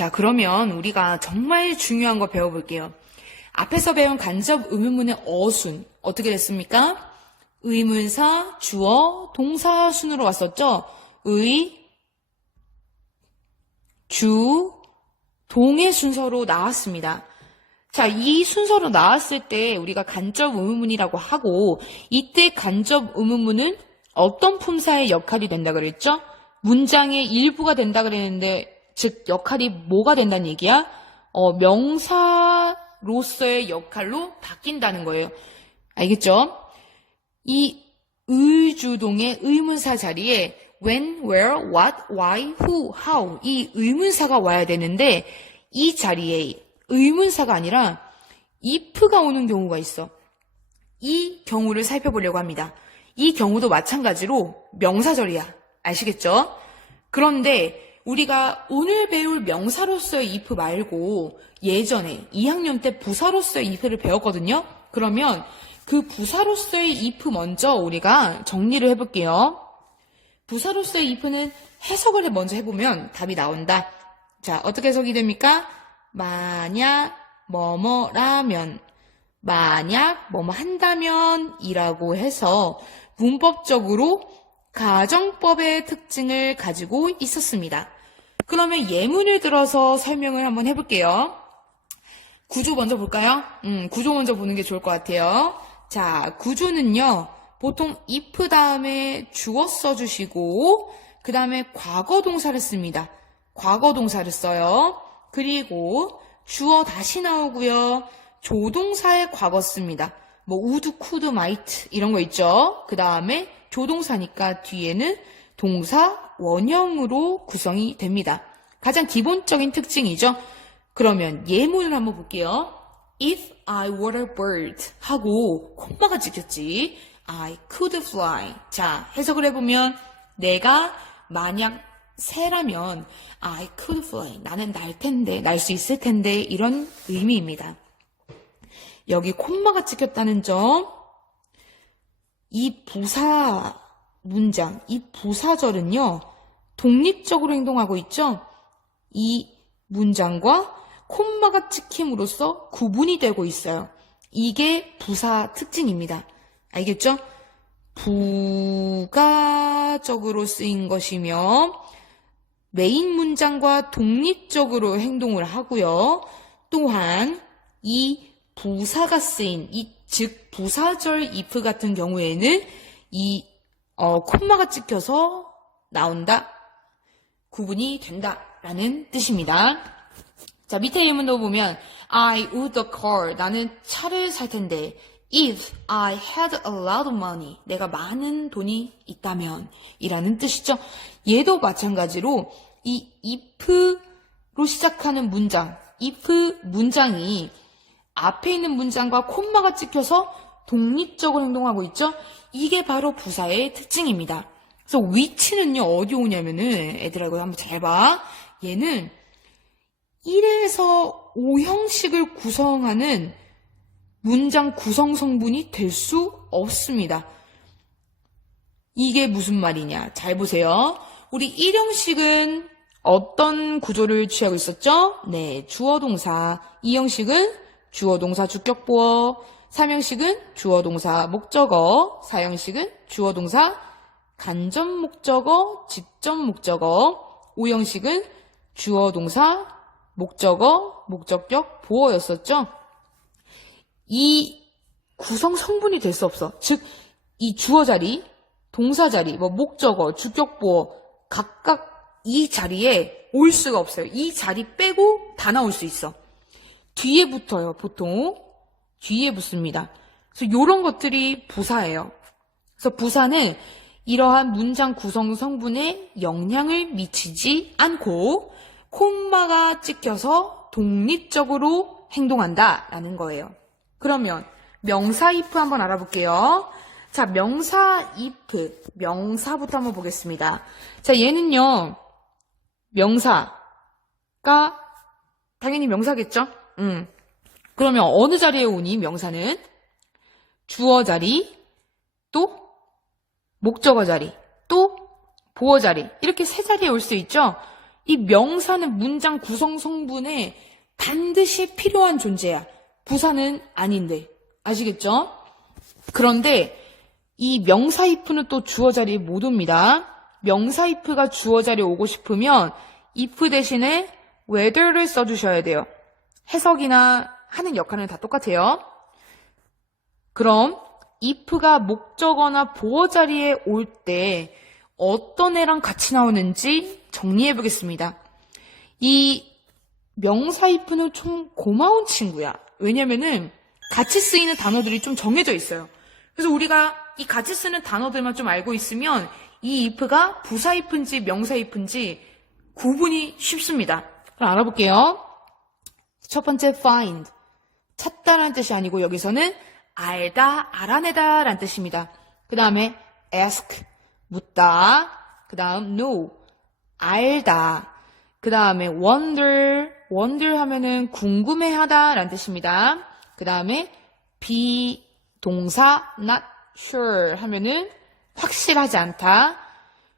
자, 그러면 우리가 정말 중요한 거 배워볼게요. 앞에서 배운 간접 의문문의 어순 어떻게 됐습니까? 의문사, 주어, 동사 순으로 왔었죠? 의, 주, 동의 순서로 나왔습니다. 자, 이 순서로 나왔을 때 우리가 간접 의문문이라고 하고 이때 간접 의문문은 어떤 품사의 역할이 된다 그랬죠? 문장의 일부가 된다 그랬는데 즉 역할이 뭐가 된다는 얘기야? 명사로서의 역할로 바뀐다는 거예요. 알겠죠? 이 의주동의 의문사 자리에 when, where, what, why, who, how 이 의문사가 와야 되는데 이 자리에 의문사가 아니라 if가 오는 경우가 있어. 이 경우를 살펴보려고 합니다. 이 경우도 마찬가지로 명사절이야. 아시겠죠? 그런데 우리가 오늘 배울 명사로서의 if 말고 예전에 2학년 때 부사로서의 if를 배웠거든요. 그러면 그 부사로서의 if 먼저 우리가 정리를 해볼게요. 부사로서의 if는 해석을 먼저 해보면 답이 나온다. 자, 어떻게 해석이 됩니까? 만약 뭐뭐라면, 만약 뭐뭐 한다면 이라고 해서 문법적으로 가정법의 특징을 가지고 있었습니다. 그러면 예문을 들어서 설명을 한번 해볼게요. 구조 먼저 볼까요? 구조 먼저 보는 게 좋을 것 같아요. 자, 구조는요, 보통 if 다음에 주어 써주시고, 그 다음에 과거 동사를 씁니다. 과거 동사를 써요. 그리고 주어 다시 나오고요. 조동사의 과거 씁니다. 뭐 would, could, might 이런 거 있죠. 그 다음에 조동사니까 뒤에는 동사 원형으로 구성이 됩니다. 가장 기본적인 특징이죠. 그러면 예문을 한번 볼게요. If I were a bird 하고 콤마가 찍혔지. I could fly. 자, 해석을 해보면 내가 만약 새라면 I could fly. 나는 날 텐데, 날 수 있을 텐데 이런 의미입니다. 여기 콤마가 찍혔다는 점, 이 부사 문장, 이 부사절은요, 독립적으로 행동하고 있죠? 이 문장과 콤마가 찍힘으로써 구분이 되고 있어요. 이게 부사 특징입니다. 알겠죠? 부가적으로 쓰인 것이며 메인 문장과 독립적으로 행동을 하고요. 또한 이 부사가 쓰인 즉 부사절 if 같은 경우에는 이 콤마가 찍혀서 나온다, 구분이 된다라는 뜻입니다. 자, 밑에 예문도 보면 I would a car. 나는 차를 살 텐데 if I had a lot of money. 내가 많은 돈이 있다면 이라는 뜻이죠. 얘도 마찬가지로 이 if로 시작하는 문장, if 문장이 앞에 있는 문장과 콤마가 찍혀서 독립적으로 행동하고 있죠. 이게 바로 부사의 특징입니다. 그래서 which는요 어디 오냐면은 애들아 이거 한번 잘 봐. 얘는 1에서 5형식을 구성하는 문장 구성 성분이 될 수 없습니다. 이게 무슨 말이냐? 잘 보세요. 우리 1형식은 어떤 구조를 취하고 있었죠? 네, 주어 동사. 2형식은 주어 동사 주격 보어. 3형식은 주어 동사 목적어. 4형식은 주어 동사 간접 목적어, 직접 목적어. 5형식은 주어 동사 목적어, 목적격, 보어였었죠? 이 구성 성분이 될 수 없어. 즉, 이 주어 자리, 동사 자리, 뭐 목적어, 주격, 보어 각각 이 자리에 올 수가 없어요. 이 자리 빼고 다 나올 수 있어. 뒤에 붙어요, 보통. 뒤에 붙습니다. 그래서 이런 것들이 부사예요. 그래서 부사는 이러한 문장 구성 성분에 영향을 미치지 않고 콤마가 찍혀서 독립적으로 행동한다라는 거예요. 그러면 명사 if 한번 알아볼게요. 자, 명사 if, 명사부터 한번 보겠습니다. 자, 얘는요, 명사가 당연히 명사겠죠? 그러면 어느 자리에 오니 명사는? 주어 자리, 또 목적어 자리, 또 보어 자리, 이렇게 세 자리에 올 수 있죠? 이 명사는 문장 구성 성분에 반드시 필요한 존재야. 부사는 아닌데. 아시겠죠? 그런데 이 명사 if는 또 주어 자리에 못 옵니다. 명사 if가 주어 자리에 오고 싶으면 if 대신에 whether를 써주셔야 돼요. 해석이나 하는 역할은 다 똑같아요. 그럼 if가 목적어나 보어 자리에 올 때 어떤 애랑 같이 나오는지 정리해 보겠습니다. 이 명사 if는 좀 고마운 친구야. 왜냐면은 같이 쓰이는 단어들이 좀 정해져 있어요. 그래서 우리가 이 같이 쓰는 단어들만 좀 알고 있으면 이 if가 부사 if인지 명사 if인지 구분이 쉽습니다. 그럼 알아볼게요. 첫 번째 find. 찾다라는 뜻이 아니고 여기서는 알다, 알아내다 라는 뜻입니다. 그 다음에 ask. 묻다. 그 다음 know. 알다. 그 다음에 wonder. wonder 하면은 궁금해하다 라는 뜻입니다. 그 다음에 be 동사 not sure 하면은 확실하지 않다.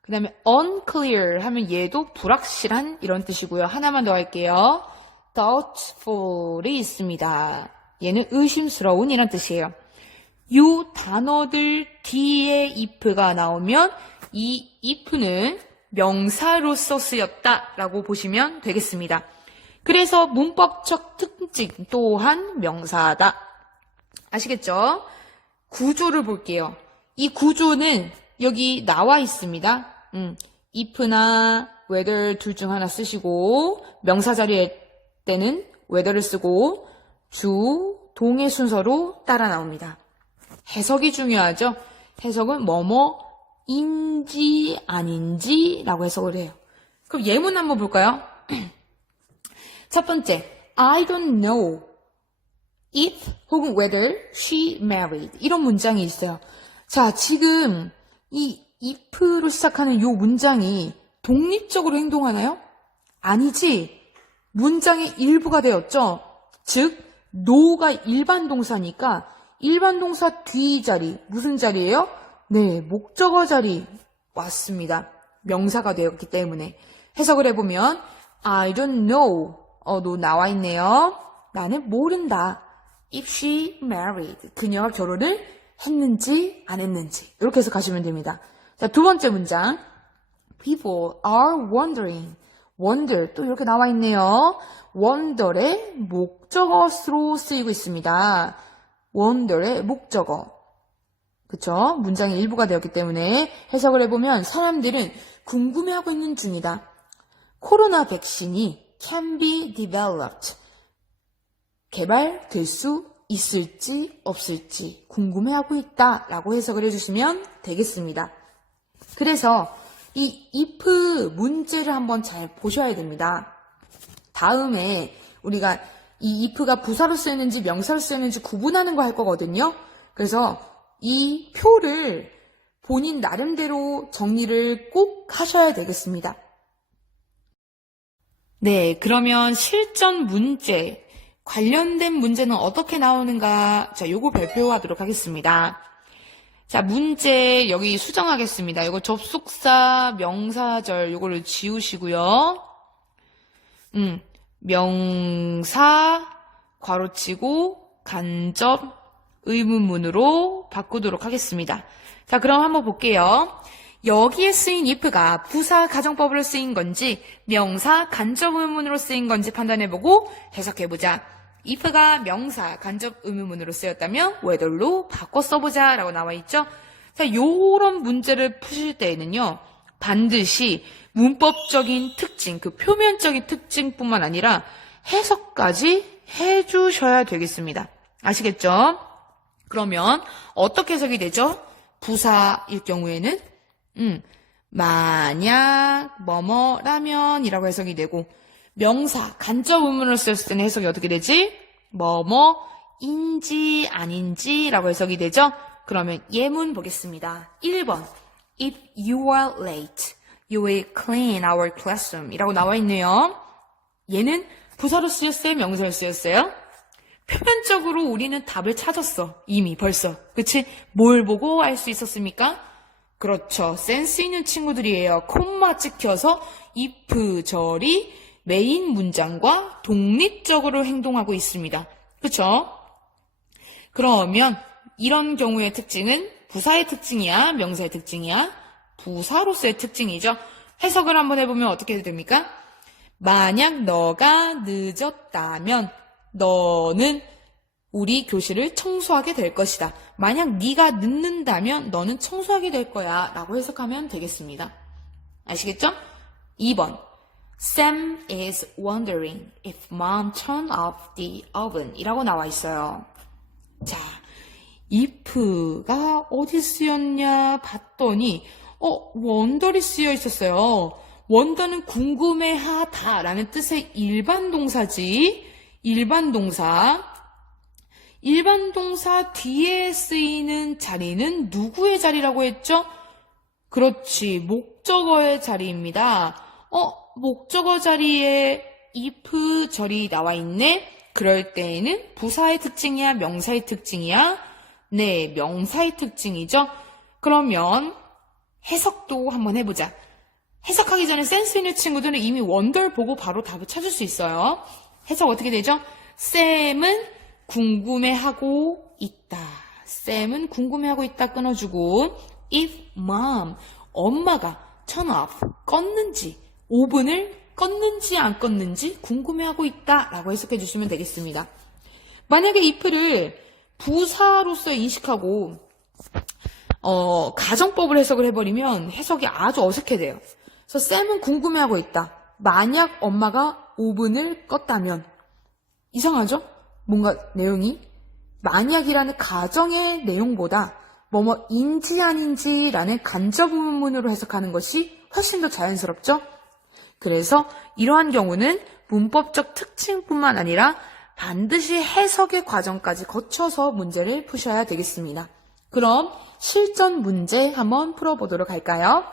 그 다음에 unclear 하면 얘도 불확실한 이런 뜻이고요. 하나만 더 할게요. doubtful이 있습니다. 얘는 의심스러운 이란 뜻이에요. 이 단어들 뒤에 if가 나오면 이 if는 명사로서 쓰였다라고 보시면 되겠습니다. 그래서 문법적 특징 또한 명사다. 아시겠죠? 구조를 볼게요. 이 구조는 여기 나와 있습니다. if나 whether 둘 중 하나 쓰시고 명사 자리에 때는 whether를 쓰고 주, 동의 순서로 따라 나옵니다. 해석이 중요하죠. 해석은 뭐뭐인지 아닌지 라고 해석을 해요. 그럼 예문 한번 볼까요? 첫 번째, I don't know if 혹은 whether she married 이런 문장이 있어요. 자, 지금 이 if로 시작하는 이 문장이 독립적으로 행동하나요? 아니지. 문장의 일부가 되었죠. 즉, know가 일반 동사니까 일반 동사 뒤 자리, 무슨 자리예요? 네, 목적어 자리 왔습니다. 명사가 되었기 때문에. 해석을 해보면 I don't know. 너 나와 있네요. 나는 모른다. If she married. 그녀가 결혼을 했는지 안 했는지. 이렇게 해석하시면 됩니다. 자, 두 번째 문장. People are wondering. wonder 또 이렇게 나와 있네요. wonder의 목적어로 쓰이고 있습니다. wonder의 목적어. 그쵸? 문장의 일부가 되었기 때문에 해석을 해보면 사람들은 궁금해하고 있는 중이다. 코로나 백신이 can be developed. 개발될 수 있을지 없을지 궁금해하고 있다 라고 해석을 해주시면 되겠습니다. 그래서 이 if 문제를 한번 잘 보셔야 됩니다. 다음에 우리가 이 if가 부사로 쓰였는지 명사로 쓰였는지 구분하는 거 할 거거든요. 그래서 이 표를 본인 나름대로 정리를 꼭 하셔야 되겠습니다. 네, 그러면 실전 문제, 관련된 문제는 어떻게 나오는가? 자, 요거 발표하도록 하겠습니다. 자, 문제 여기 수정하겠습니다. 이거 접속사, 명사절 요거를 지우시고요. 명사, 괄호치고, 간접, 의문문으로 바꾸도록 하겠습니다. 자, 그럼 한번 볼게요. 여기에 쓰인 if가 부사 가정법으로 쓰인 건지 명사 간접 의문으로 쓰인 건지 판단해보고 해석해보자. if가 명사 간접 의문문으로 쓰였다면 whether로 바꿔 써보자 라고 나와있죠. 자, 요런 문제를 푸실 때에는요, 반드시 문법적인 특징, 그 표면적인 특징뿐만 아니라 해석까지 해주셔야 되겠습니다. 아시겠죠? 그러면 어떻게 해석이 되죠? 부사일 경우에는 만약 뭐뭐라면이라고 해석이 되고, 명사 간접 의문으로 쓰였을 때는 해석이 어떻게 되지? 뭐뭐인지 아닌지라고 해석이 되죠? 그러면 예문 보겠습니다. 1번 If you are late, you will clean our classroom 이라고 나와 있네요. 얘는 부사로 쓰였어요? 명사로 쓰였어요? 표면적으로 우리는 답을 찾았어. 이미 벌써. 그치? 뭘 보고 알 수 있었습니까? 그렇죠. 센스 있는 친구들이에요. 콤마 찍혀서 if 절이 메인 문장과 독립적으로 행동하고 있습니다. 그쵸? 그러면 이런 경우의 특징은 부사의 특징이야? 명사의 특징이야? 부사로서의 특징이죠. 해석을 한번 해보면 어떻게 됩니까? 만약 너가 늦었다면 너는 우리 교실을 청소하게 될 것이다. 만약 네가 늦는다면 너는 청소하게 될 거야 라고 해석하면 되겠습니다. 아시겠죠? 2번 Sam is wondering if mom turned off the oven 이라고 나와 있어요. 자, if가 어디 쓰였냐 봤더니 wonder이 쓰여 있었어요. wonder는 궁금해하다 라는 뜻의 일반 동사지. 일반 동사 뒤에 쓰이는 자리는 누구의 자리라고 했죠? 그렇지, 목적어의 자리입니다. 목적어 자리에 if 절이 나와 있네? 그럴 때에는 부사의 특징이야? 명사의 특징이야? 네, 명사의 특징이죠. 그러면 해석도 한번 해보자. 해석하기 전에 센스 있는 친구들은 이미 wonder 보고 바로 답을 찾을 수 있어요. 해석 어떻게 되죠? 쌤은 궁금해하고 있다. 쌤은 궁금해하고 있다 끊어주고 if mom, 엄마가 turn off, 껐는지 오븐을 껐는지 안 껐는지 궁금해하고 있다 라고 해석해 주시면 되겠습니다. 만약에 if를 부사로서 인식하고 가정법을 해석을 해버리면 해석이 아주 어색해져요. 그래서 쌤은 궁금해하고 있다. 만약 엄마가 오븐을 껐다면 이상하죠? 뭔가 내용이 만약이라는 가정의 내용보다 뭐뭐인지 아닌지라는 간접 의문문으로 해석하는 것이 훨씬 더 자연스럽죠? 그래서 이러한 경우는 문법적 특징뿐만 아니라 반드시 해석의 과정까지 거쳐서 문제를 푸셔야 되겠습니다. 그럼 실전 문제 한번 풀어보도록 할까요?